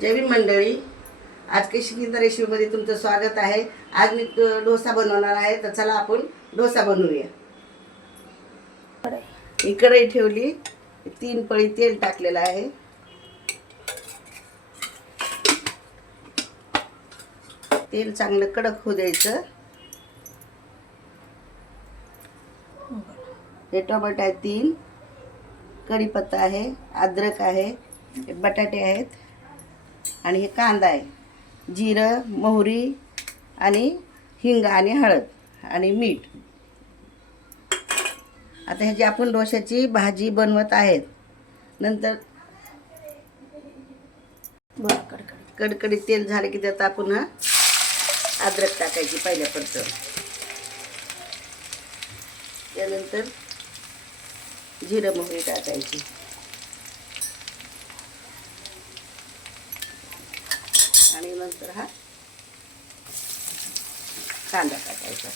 जय भीम मंडळी, आज कशिंदा रेसिपीमध्ये तुमचं स्वागत आहे। आज मी डोसा बनवणार आहे, तर चला आपण डोसा बनवूया। ही कढई ठेवली, 3 पळी तेल टाकलेलं आहे। तेल चांगलं कडक होऊ द्यायचं। हे टोमॅटो आहे 3, कढीपत्ता आहे, अद्रक आहे, बटाटे आहेत आणि हे कांदा आहे, जिरं, मोहरी आणि हिंग आणि हळद आणि मीठ। आता ह्याची आपण डोशाची भाजी बनवत आहेत। नंतर कडकडीत तेल झाले की त्यात आपण अद्रक टाकायची पहिल्या परत, त्यानंतर जिरं मोहरी टाकायची आणि नंतर हा कांदा टाकायचा।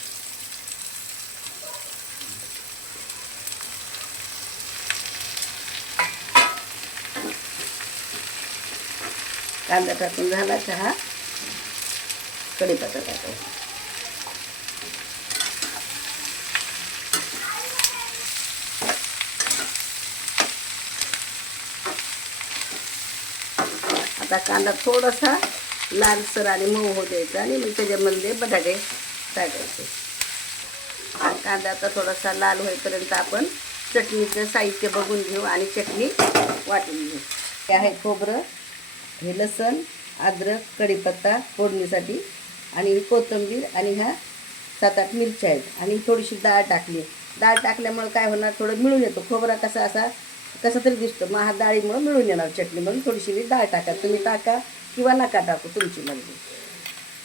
कांदा टाकून झाला की हा कढीपत्ता टाकायचा। आता कांदा थोडासा लालसर आणि मऊ होऊ द्यायचा आणि मग त्याच्यामध्ये बटाटे टाकायचे। कांदा आता थोडासा लाल होईपर्यंत आपण चटणीचं साहित्य बघून घेऊ आणि चटणी वाटून घेऊ। हे आहे खोबरं, हे लसण, अद्रक, कढीपत्ता फोडणीसाठी आणि कोथिंबीर आणि ह्या 7-8 मिरच्या आहेत आणि थोडीशी डाळ टाकली। डाळ टाकल्यामुळे काय होणार, थोडं मिळून येतो। खोबरा कसा तरी दिसतो, मग हा डाळीमुळे मिळून येणार चटणी, म्हणून थोडीशी डाळ टाका। तुम्ही टाका किंवा नका टाकू, तुमची मर्जी।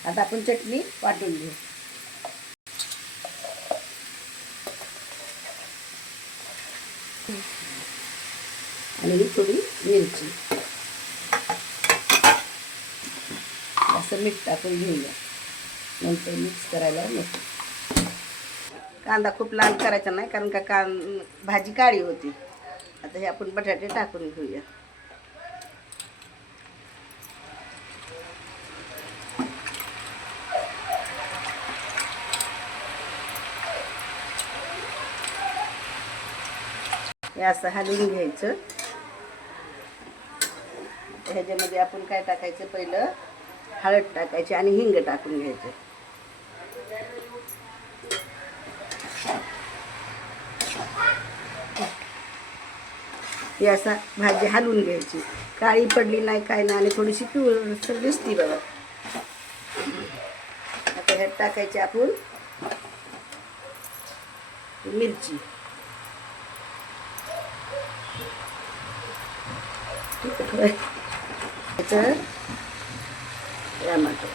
आता आपण चटणी वाटून घेऊ। आणि ही थोडी मिरची, असं मीठ टाकून घेऊया, नंतर मिक्स करायला नको। कांदा खूप लाल करायचा नाही, कारण का भाजी काळी होती। आता हे आपण बटाटे टाकून घेऊया। हे असं हलवून घ्यायचं। ह्याच्यामध्ये आपण काय टाकायचं, पहिलं हळद टाकायची आणि हिंग टाकून घ्यायचं। ही असा भाजी हलवून घ्यायची, काळी पडली नाही काय नाही आणि थोडीशी पिवळसर दिसती बघा। आता ह्यात टाकायची आपण मिरची, टमाटर,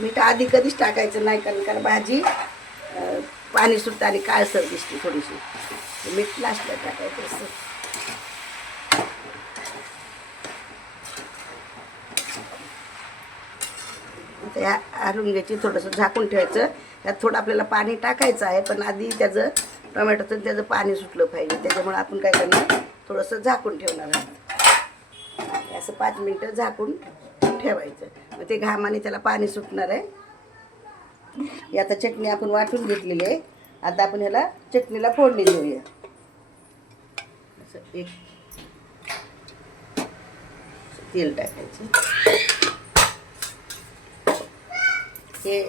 मीठ आधी कधीच टाकायचं नाही, कारण भाजी पाणी सुटतं आणि काळसर दिसते थोडीशी। मीठ लास्टला टाकायचं असतं। त्या हलवून घ्यायची, थोडंसं झाकून ठेवायचं। त्यात थोडं आपल्याला पाणी टाकायचं आहे, पण आधी त्याचं टोमॅटोचं त्याचं पाणी सुटलं पाहिजे, त्याच्यामुळे आपण काय करणार, थोडंसं झाकून ठेवणार आहे। असं 5 मिनटं झाकून ठेवायचं, मग ते घामाने त्याला पाणी सुटणार आहे। ही आता चटणी आपण वाटून घेतलेली आहे। आता आपण ह्याला चटणीला फोडणी देऊया। असं एक तेल टाकायचं, हे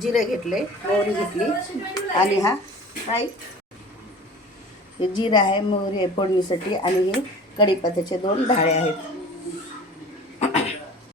जिरं घेतले, मोहरी घेतली आणि हा काय हे जिरं आहे, मोहरी आहे फोडणीसाठी, आणि हे कढीपत्त्याचे 2 ढाळे आहेत।